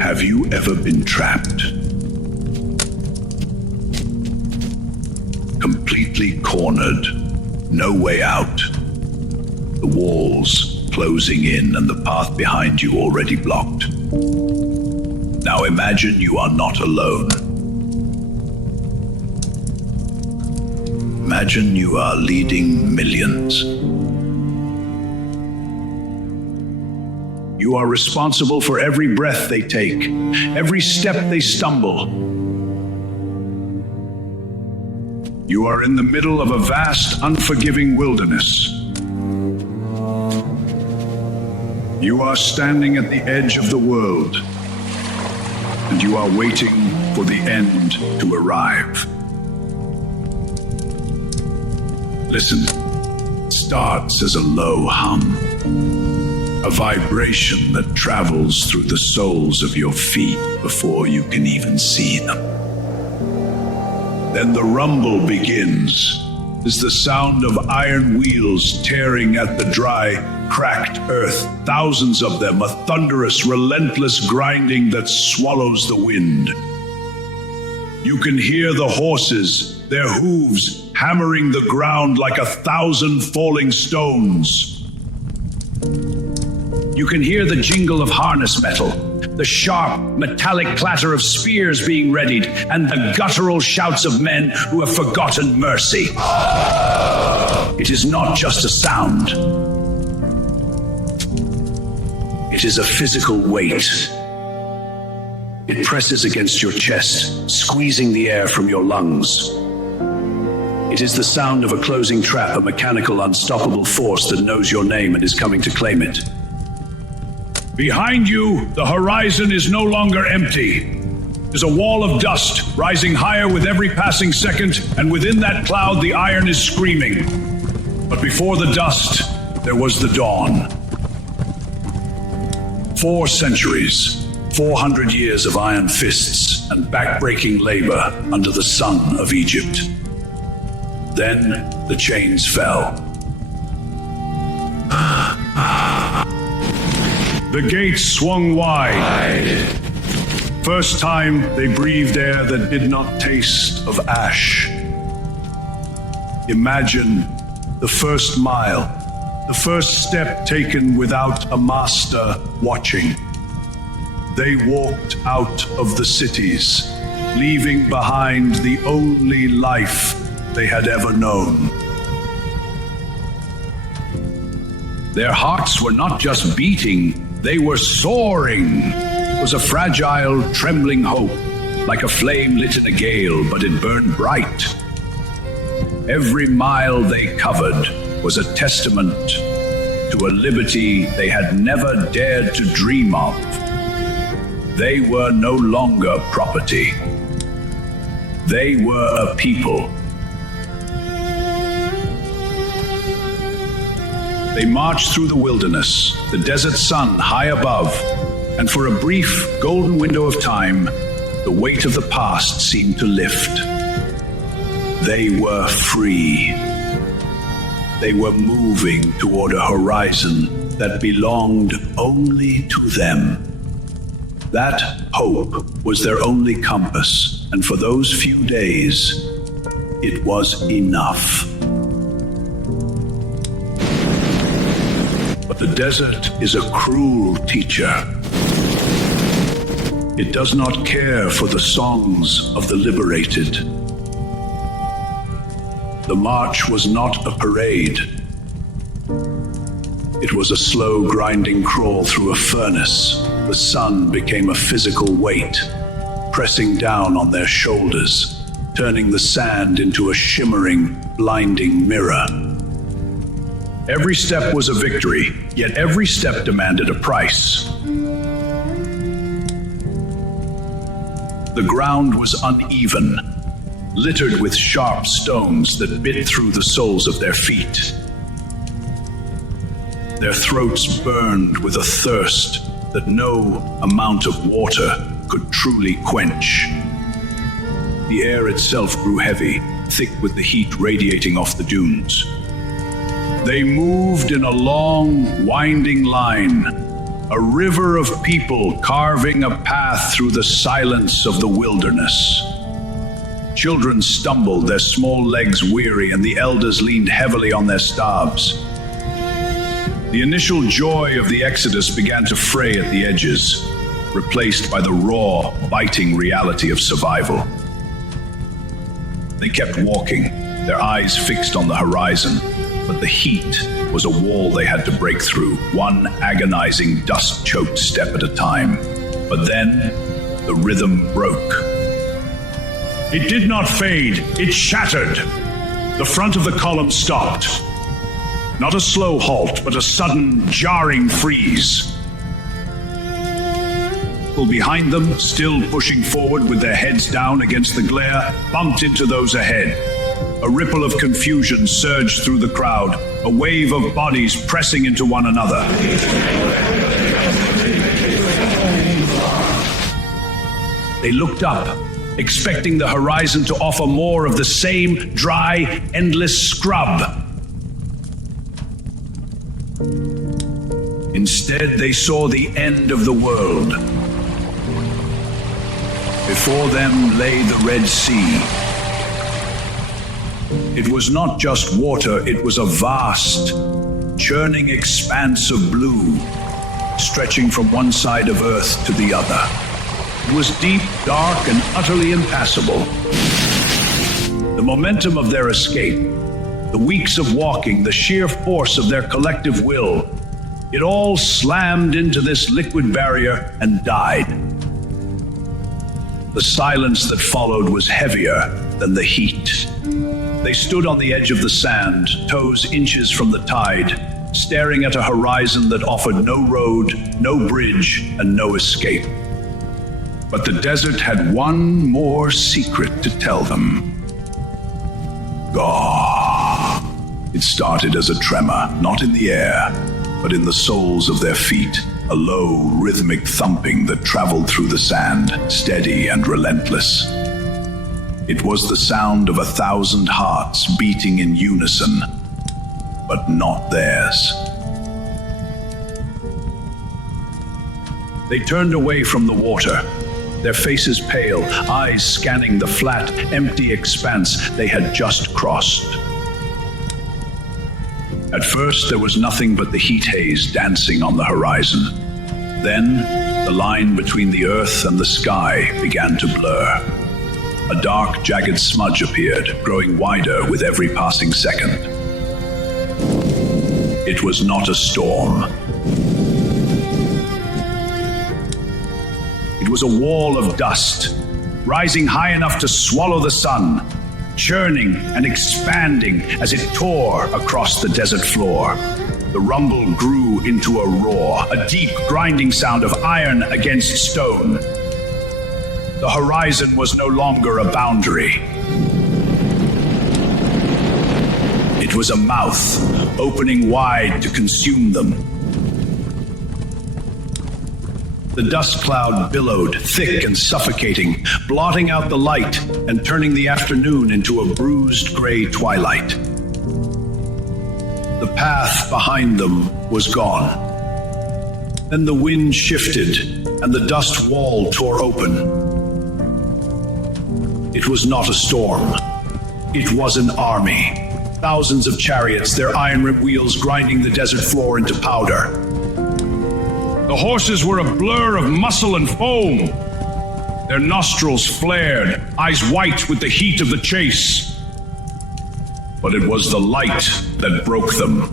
Have you ever been trapped? Completely cornered, no way out. The walls closing in and the path behind you already blocked. Now imagine you are not alone. Imagine you are leading millions. You are responsible for every breath they take, every step they stumble. You are in the middle of a vast, unforgiving wilderness. You are standing at the edge of the world, and you are waiting for the end to arrive. Listen, it starts as a low hum, a vibration that travels through the soles of your feet before you can even see them. Then the rumble begins as the sound of iron wheels tearing at the dry, cracked earth, thousands of them, a thunderous, relentless grinding that swallows the wind. You can hear the horses, their hooves hammering the ground like 1,000 falling stones. You can hear the jingle of harness metal, the sharp, metallic clatter of spears being readied, and the guttural shouts of men who have forgotten mercy. It is not just a sound. It is a physical weight. It presses against your chest, squeezing the air from your lungs. It is the sound of a closing trap, a mechanical, unstoppable force that knows your name and is coming to claim it. Behind you, the horizon is no longer empty. There's a wall of dust rising higher with every passing second, and within that cloud, the iron is screaming. But before the dust, there was the dawn. 4 centuries, 400 years of iron fists and back-breaking labor under the sun of Egypt. Then the chains fell. The gates swung wide. First time they breathed air that did not taste of ash. Imagine the first mile, the first step taken without a master watching. They walked out of the cities, leaving behind the only life they had ever known. Their hearts were not just beating, they were soaring. It was a fragile, trembling hope, like a flame lit in a gale, but it burned bright. Every mile they covered was a testament to a liberty they had never dared to dream of. They were no longer property. They were a people. They marched through the wilderness, the desert sun high above, and for a brief golden window of time, the weight of the past seemed to lift. They were free. They were moving toward a horizon that belonged only to them. That hope was their only compass, and for those few days, it was enough. But the desert is a cruel teacher. It does not care for the songs of the liberated. The march was not a parade. It was a slow, grinding crawl through a furnace. The sun became a physical weight, pressing down on their shoulders, turning the sand into a shimmering, blinding mirror. Every step was a victory, yet every step demanded a price. The ground was uneven, littered with sharp stones that bit through the soles of their feet. Their throats burned with a thirst that no amount of water could truly quench. The air itself grew heavy, thick with the heat radiating off the dunes. They moved in a long, winding line, a river of people carving a path through the silence of the wilderness. Children stumbled, their small legs weary, and the elders leaned heavily on their staves. The initial joy of the Exodus began to fray at the edges, replaced by the raw, biting reality of survival. They kept walking, their eyes fixed on the horizon, but the heat was a wall they had to break through, one agonizing, dust-choked step at a time. But then, the rhythm broke. It did not fade, it shattered. The front of the column stopped. Not a slow halt, but a sudden, jarring freeze. People behind them, still pushing forward with their heads down against the glare, bumped into those ahead. A ripple of confusion surged through the crowd, a wave of bodies pressing into one another. They looked up, expecting the horizon to offer more of the same dry, endless scrub. Instead, they saw the end of the world. Before them lay the Red Sea. It was not just water, it was a vast, churning expanse of blue, stretching from one side of Earth to the other. It was deep, dark, and utterly impassable. The momentum of their escape, the weeks of walking, the sheer force of their collective will, it all slammed into this liquid barrier and died. The silence that followed was heavier than the heat. They stood on the edge of the sand, toes inches from the tide, staring at a horizon that offered no road, no bridge, and no escape. But the desert had one more secret to tell them. Gah! It started as a tremor, not in the air, but in the soles of their feet, a low, rhythmic thumping that traveled through the sand, steady and relentless. It was the sound of 1,000 hearts beating in unison, but not theirs. They turned away from the water, their faces pale, eyes scanning the flat, empty expanse they had just crossed. At first, there was nothing but the heat haze dancing on the horizon. Then, the line between the earth and the sky began to blur. A dark, jagged smudge appeared, growing wider with every passing second. It was not a storm. It was a wall of dust, rising high enough to swallow the sun, churning and expanding as it tore across the desert floor. The rumble grew into a roar, a deep, grinding sound of iron against stone. The horizon was no longer a boundary. It was a mouth, opening wide to consume them. The dust cloud billowed, thick and suffocating, blotting out the light and turning the afternoon into a bruised gray twilight. The path behind them was gone. Then the wind shifted and the dust wall tore open. It was not a storm. It was an army. Thousands of chariots, their iron-ribbed wheels grinding the desert floor into powder. The horses were a blur of muscle and foam. Their nostrils flared, eyes white with the heat of the chase. But it was the light that broke them.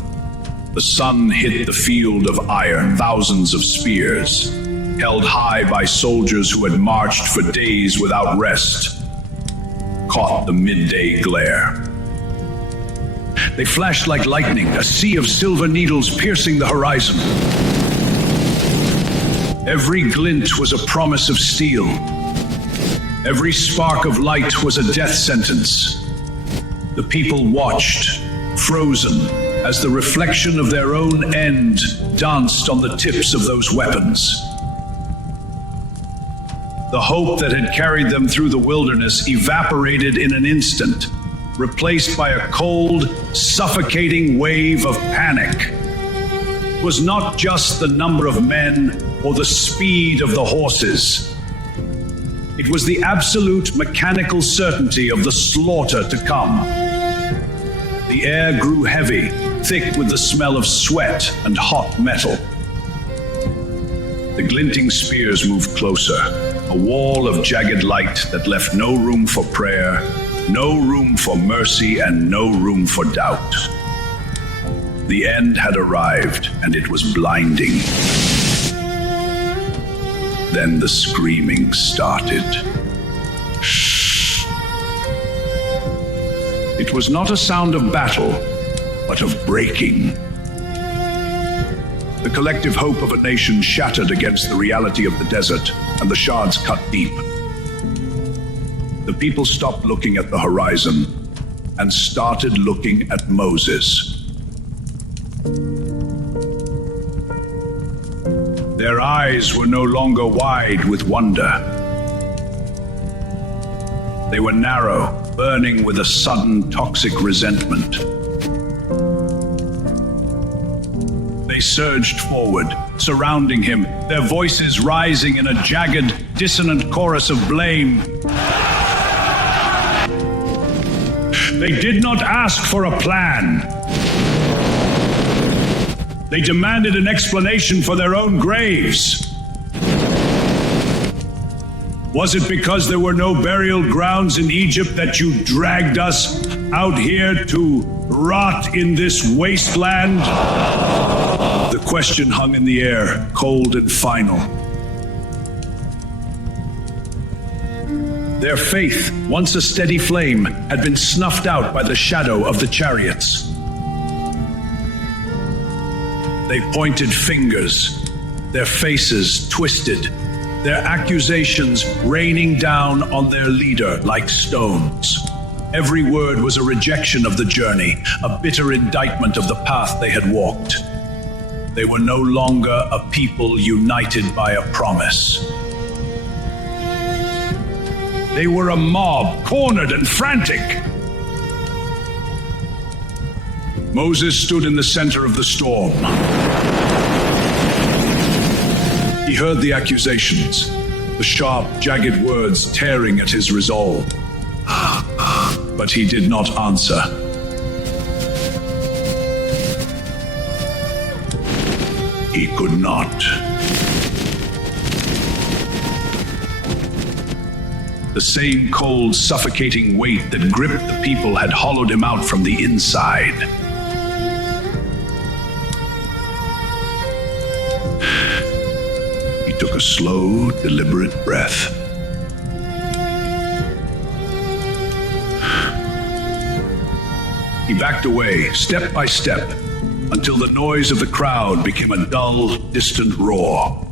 The sun hit the field of iron, thousands of spears, held high by soldiers who had marched for days without rest, caught the midday glare. They flashed like lightning, a sea of silver needles piercing the horizon. Every glint was a promise of steel. Every spark of light was a death sentence. The people watched, frozen, as the reflection of their own end danced on the tips of those weapons. The hope that had carried them through the wilderness evaporated in an instant, replaced by a cold, suffocating wave of panic. was not just the number of men or the speed of the horses. It was the absolute mechanical certainty of the slaughter to come. The air grew heavy, thick with the smell of sweat and hot metal. The glinting spears moved closer, a wall of jagged light that left no room for prayer, no room for mercy, and no room for doubt. The end had arrived, and it was blinding. Then the screaming started. Shh. It was not a sound of battle, but of breaking. The collective hope of a nation shattered against the reality of the desert, and the shards cut deep. The people stopped looking at the horizon and started looking at Moses. Their eyes were no longer wide with wonder. They were narrow, burning with a sudden toxic resentment. They surged forward, surrounding him, their voices rising in a jagged, dissonant chorus of blame. They did not ask for a plan. They demanded an explanation for their own graves. Was it because there were no burial grounds in Egypt that you dragged us out here to rot in this wasteland? The question hung in the air, cold and final. Their faith, once a steady flame, had been snuffed out by the shadow of the chariots. They pointed fingers, their faces twisted, their accusations raining down on their leader like stones. Every word was a rejection of the journey, a bitter indictment of the path they had walked. They were no longer a people united by a promise. They were a mob, cornered and frantic. Moses stood in the center of the storm. He heard the accusations, the sharp, jagged words tearing at his resolve. But he did not answer. He could not. The same cold, suffocating weight that gripped the people had hollowed him out from the inside. He took a slow, deliberate breath. He backed away, step by step, until the noise of the crowd became a dull, distant roar.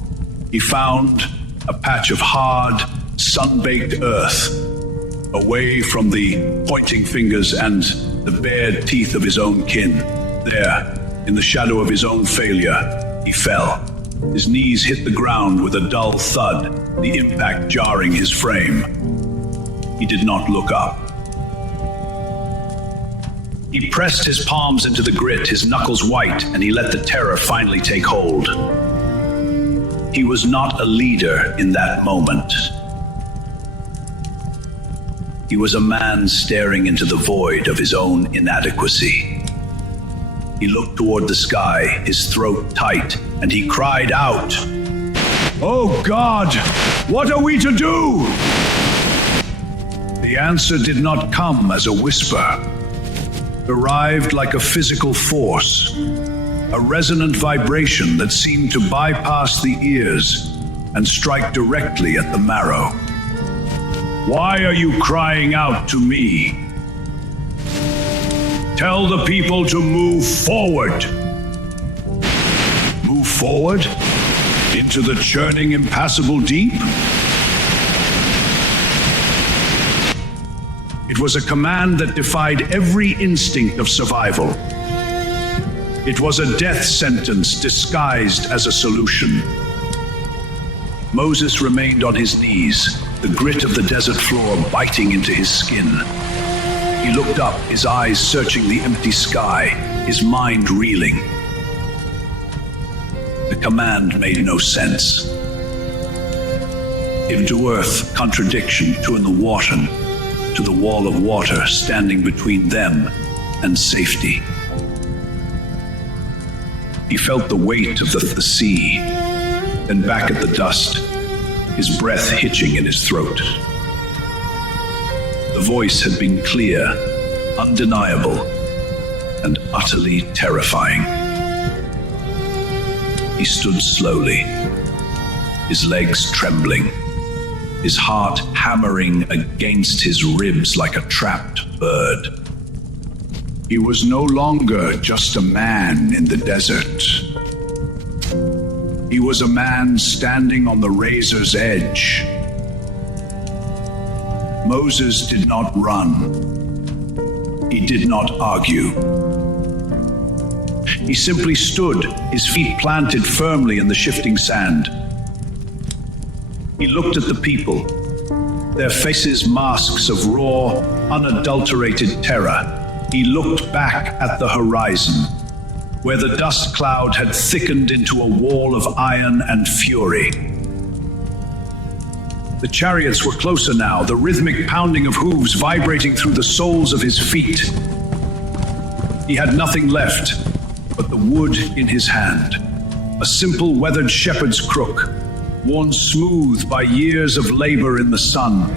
He found a patch of hard, sun-baked earth, away from the pointing fingers and the bared teeth of his own kin. There, in the shadow of his own failure, he fell. His knees hit the ground with a dull thud, the impact jarring his frame. He did not look up. He pressed his palms into the grit, his knuckles white, and he let the terror finally take hold. He was not a leader in that moment. He was a man staring into the void of his own inadequacy. He looked toward the sky, his throat tight, and he cried out, "Oh God, what are we to do?" The answer did not come as a whisper. It arrived like a physical force, a resonant vibration that seemed to bypass the ears and strike directly at the marrow. "Why are you crying out to me? Tell the people to move forward." Move forward? Into the churning, impassable deep? It was a command that defied every instinct of survival. It was a death sentence disguised as a solution. Moses remained on his knees, the grit of the desert floor biting into his skin. He looked up, his eyes searching the empty sky, his mind reeling. command made no sense. If to earth contradiction, to in the water, to the wall of water standing between them and safety. He felt the weight of the sea, then back at the dust, his breath hitching in his throat. The voice had been clear, undeniable, and utterly terrifying. He stood slowly, his legs trembling, his heart hammering against his ribs like a trapped bird. He was no longer just a man in the desert. He was a man standing on the razor's edge. Moses did not run. He did not argue. He simply stood, his feet planted firmly in the shifting sand. He looked at the people, their faces masks of raw, unadulterated terror. He looked back at the horizon, where the dust cloud had thickened into a wall of iron and fury. The chariots were closer now, the rhythmic pounding of hooves vibrating through the soles of his feet. He had nothing left but the wood in his hand, a simple weathered shepherd's crook, worn smooth by years of labor in the sun.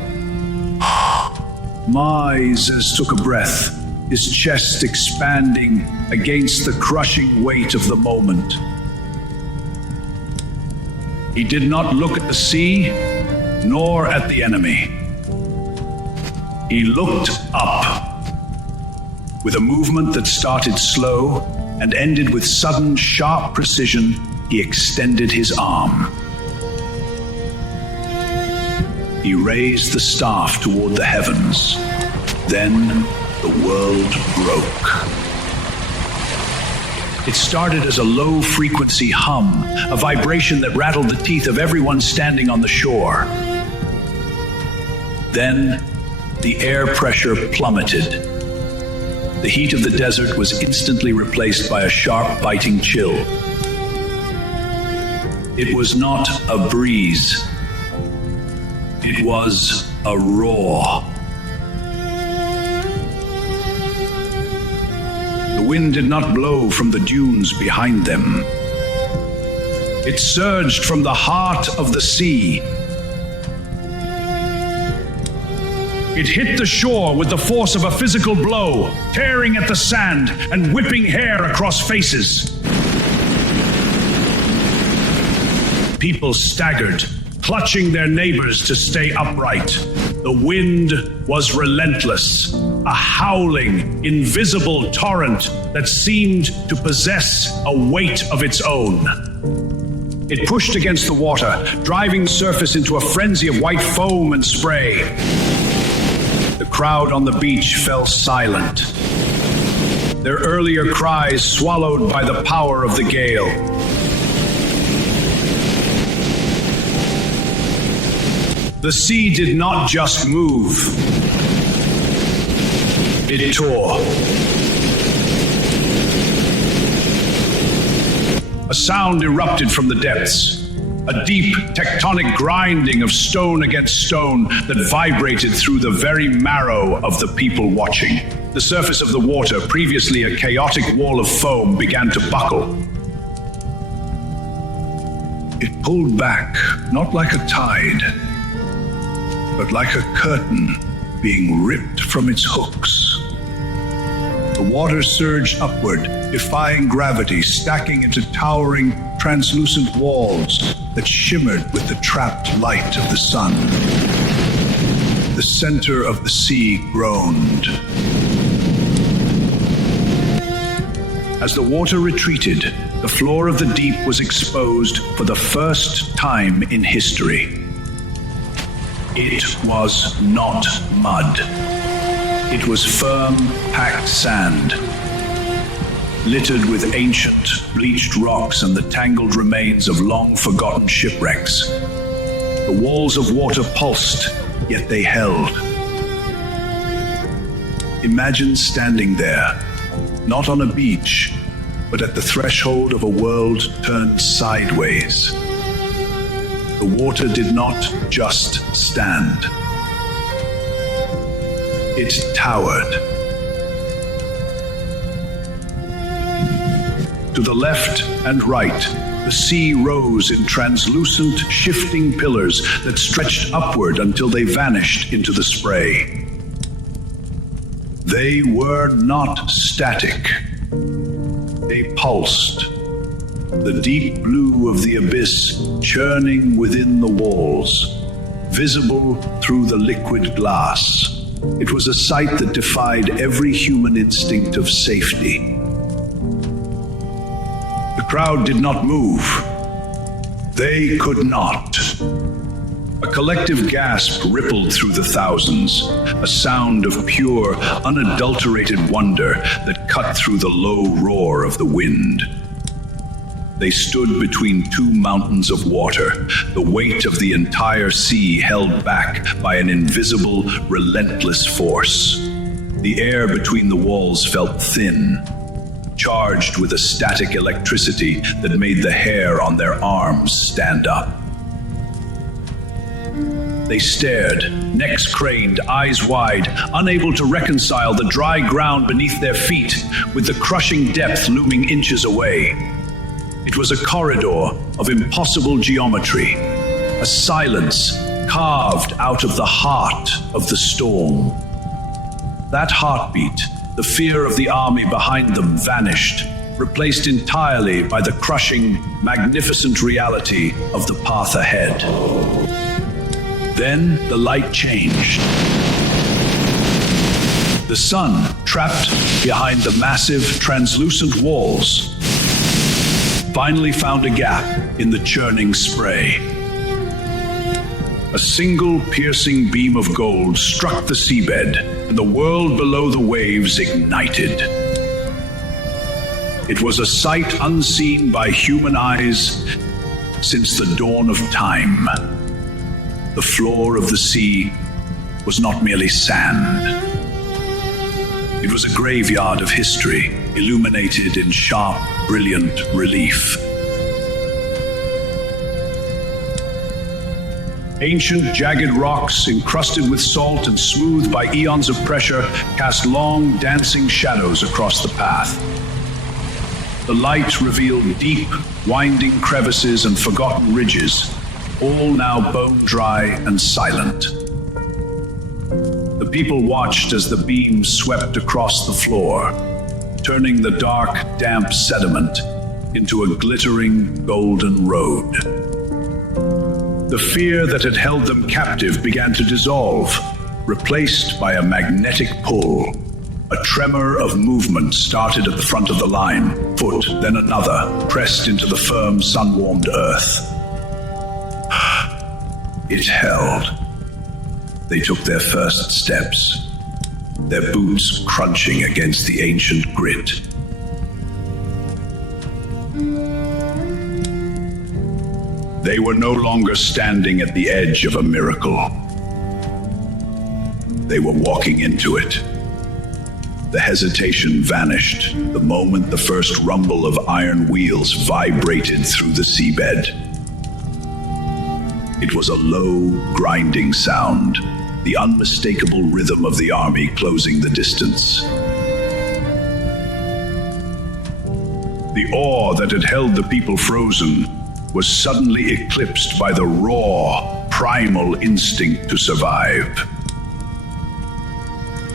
Moses took a breath, his chest expanding against the crushing weight of the moment. He did not look at the sea, nor at the enemy. He looked up. With a movement that started slow and ended with sudden, sharp precision, he extended his arm. He raised the staff toward the heavens. Then the world broke. It started as a low-frequency hum, a vibration that rattled the teeth of everyone standing on the shore. Then, the air pressure plummeted. The heat of the desert was instantly replaced by a sharp, biting chill. It was not a breeze. It was a roar. The wind did not blow from the dunes behind them. It surged from the heart of the sea. It hit the shore with the force of a physical blow, tearing at the sand and whipping hair across faces. People staggered, clutching their neighbors to stay upright. The wind was relentless, a howling, invisible torrent that seemed to possess a weight of its own. It pushed against the water, driving the surface into a frenzy of white foam and spray. The crowd on the beach fell silent, their earlier cries swallowed by the power of the gale. The sea did not just move, it tore. A sound erupted from the depths. A deep tectonic grinding of stone against stone that vibrated through the very marrow of the people watching. The surface of the water, previously a chaotic wall of foam, began to buckle. It pulled back, not like a tide, but like a curtain being ripped from its hooks. The water surged upward, defying gravity, stacking into towering, translucent walls that shimmered with the trapped light of the sun. The center of the sea groaned. As the water retreated, the floor of the deep was exposed for the first time in history. It was not mud. It was firm, packed sand, littered with ancient, bleached rocks and the tangled remains of long-forgotten shipwrecks. The walls of water pulsed, yet they held. Imagine standing there, not on a beach, but at the threshold of a world turned sideways. The water did not just stand. It towered. To the left and right, the sea rose in translucent, shifting pillars that stretched upward until they vanished into the spray. They were not static. They pulsed, the deep blue of the abyss churning within the walls, visible through the liquid glass. It was a sight that defied every human instinct of safety. The crowd did not move. They could not. A collective gasp rippled through the thousands, a sound of pure, unadulterated wonder that cut through the low roar of the wind. They stood between two mountains of water, the weight of the entire sea held back by an invisible, relentless force. The air between the walls felt thin, charged with a static electricity that made the hair on their arms stand up. They stared, necks craned, eyes wide, unable to reconcile the dry ground beneath their feet with the crushing depth looming inches away. It was a corridor of impossible geometry, a silence carved out of the heart of the storm. That heartbeat, the fear of the army behind them, vanished, replaced entirely by the crushing, magnificent reality of the path ahead. Then the light changed. The sun, trapped behind the massive, translucent walls, finally found a gap in the churning spray. A single piercing beam of gold struck the seabed, and the world below the waves ignited. It was a sight unseen by human eyes since the dawn of time. The floor of the sea was not merely sand. It was a graveyard of history, illuminated in sharp, brilliant relief. Ancient, jagged rocks, encrusted with salt and smoothed by eons of pressure, cast long, dancing shadows across the path. The light revealed deep, winding crevices and forgotten ridges, all now bone dry and silent. The people watched as the beams swept across the floor, turning the dark, damp sediment into a glittering, golden road. The fear that had held them captive began to dissolve, replaced by a magnetic pull. A tremor of movement started at the front of the line, foot, then another, pressed into the firm, sun-warmed earth. It held. They took their first steps, their boots crunching against the ancient grit. They were no longer standing at the edge of a miracle. They were walking into it. The hesitation vanished the moment the first rumble of iron wheels vibrated through the seabed. It was a low, grinding sound, the unmistakable rhythm of the army closing the distance. The awe that had held the people frozen was suddenly eclipsed by the raw, primal instinct to survive.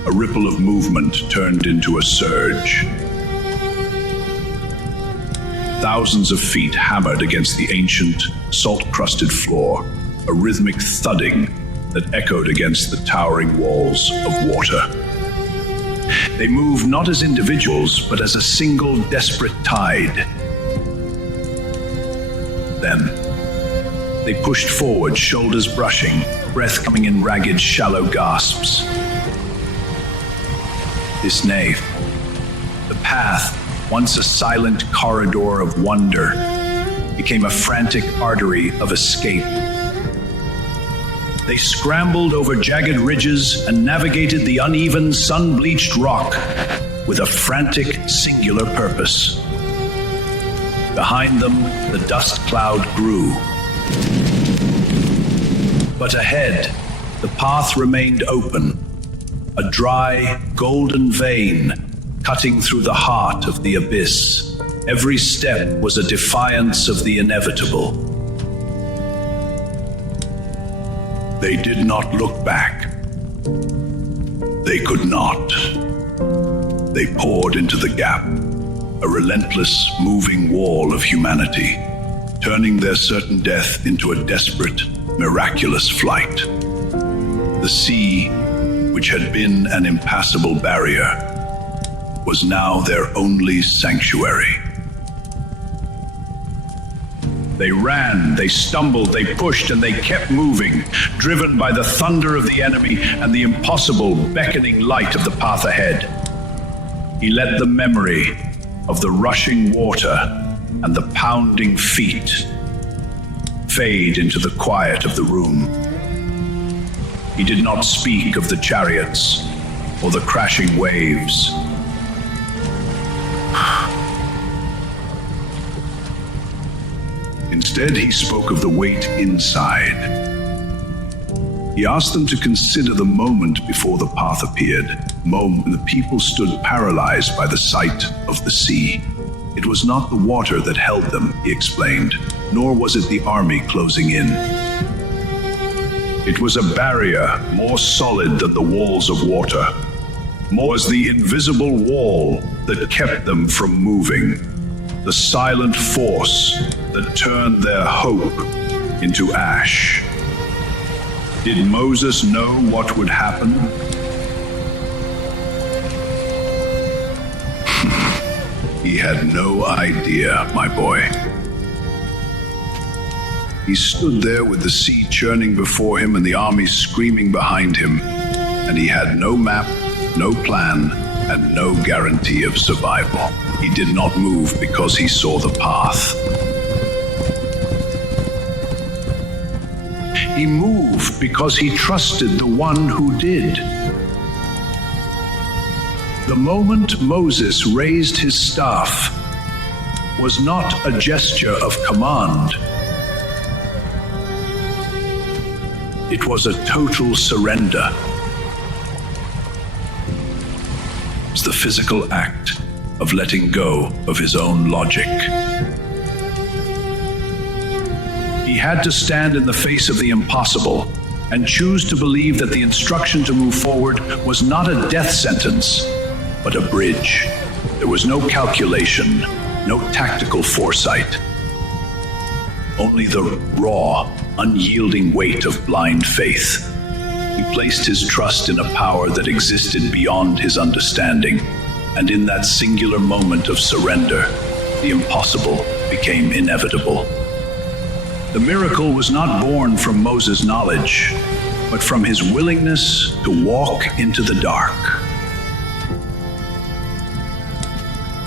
A ripple of movement turned into a surge. Thousands of feet hammered against the ancient, salt-crusted floor, a rhythmic thudding that echoed against the towering walls of water. They moved not as individuals, but as a single desperate tide. Then, they pushed forward, shoulders brushing, breath coming in ragged, shallow gasps. This nave, the path, once a silent corridor of wonder, became a frantic artery of escape. They scrambled over jagged ridges and navigated the uneven, sun-bleached rock with a frantic, singular purpose. Behind them, the dust cloud grew. But ahead, the path remained open, a dry, golden vein cutting through the heart of the abyss. Every step was a defiance of the inevitable. They did not look back. They could not. They poured into the gap, a relentless, moving wall of humanity, turning their certain death into a desperate, miraculous flight. The sea, which had been an impassable barrier, was now their only sanctuary. They ran, they stumbled, they pushed, and they kept moving, driven by the thunder of the enemy and the impossible, beckoning light of the path ahead. He let the memory of the rushing water and the pounding feet fade into the quiet of the room. He did not speak of the chariots or the crashing waves. Instead, he spoke of the weight inside. He asked them to consider the moment before the path appeared. The people stood paralyzed by the sight of the sea. It was not the water that held them, he explained, nor was it the army closing in. It was a barrier more solid than the walls of water. More was the invisible wall that kept them from moving, the silent force that turned their hope into ash. Did Moses know what would happen? He had no idea, my boy. He stood there with the sea churning before him and the army screaming behind him, and he had no map, no plan, and no guarantee of survival. He did not move because he saw the path. He moved because he trusted the one who did. The moment Moses raised his staff was not a gesture of command. It was a total surrender. It was the physical act of letting go of his own logic. He had to stand in the face of the impossible and choose to believe that the instruction to move forward was not a death sentence, but a bridge. There was no calculation, no tactical foresight, only the raw, unyielding weight of blind faith. He placed his trust in a power that existed beyond his understanding, and in that singular moment of surrender, the impossible became inevitable. The miracle was not born from Moses' knowledge, but from his willingness to walk into the dark.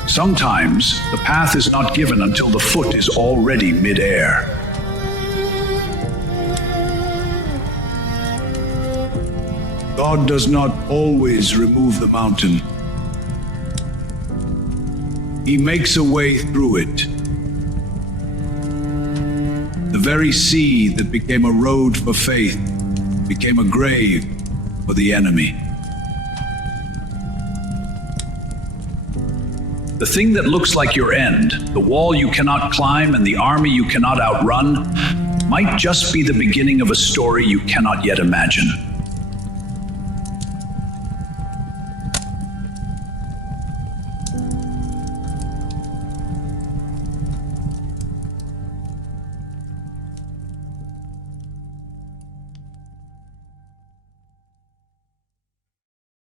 Sometimes the path is not given until the foot is already midair. God does not always remove the mountain. He makes a way through it. The very sea that became a road for faith became a grave for the enemy. The thing that looks like your end, the wall you cannot climb and the army you cannot outrun, might just be the beginning of a story you cannot yet imagine.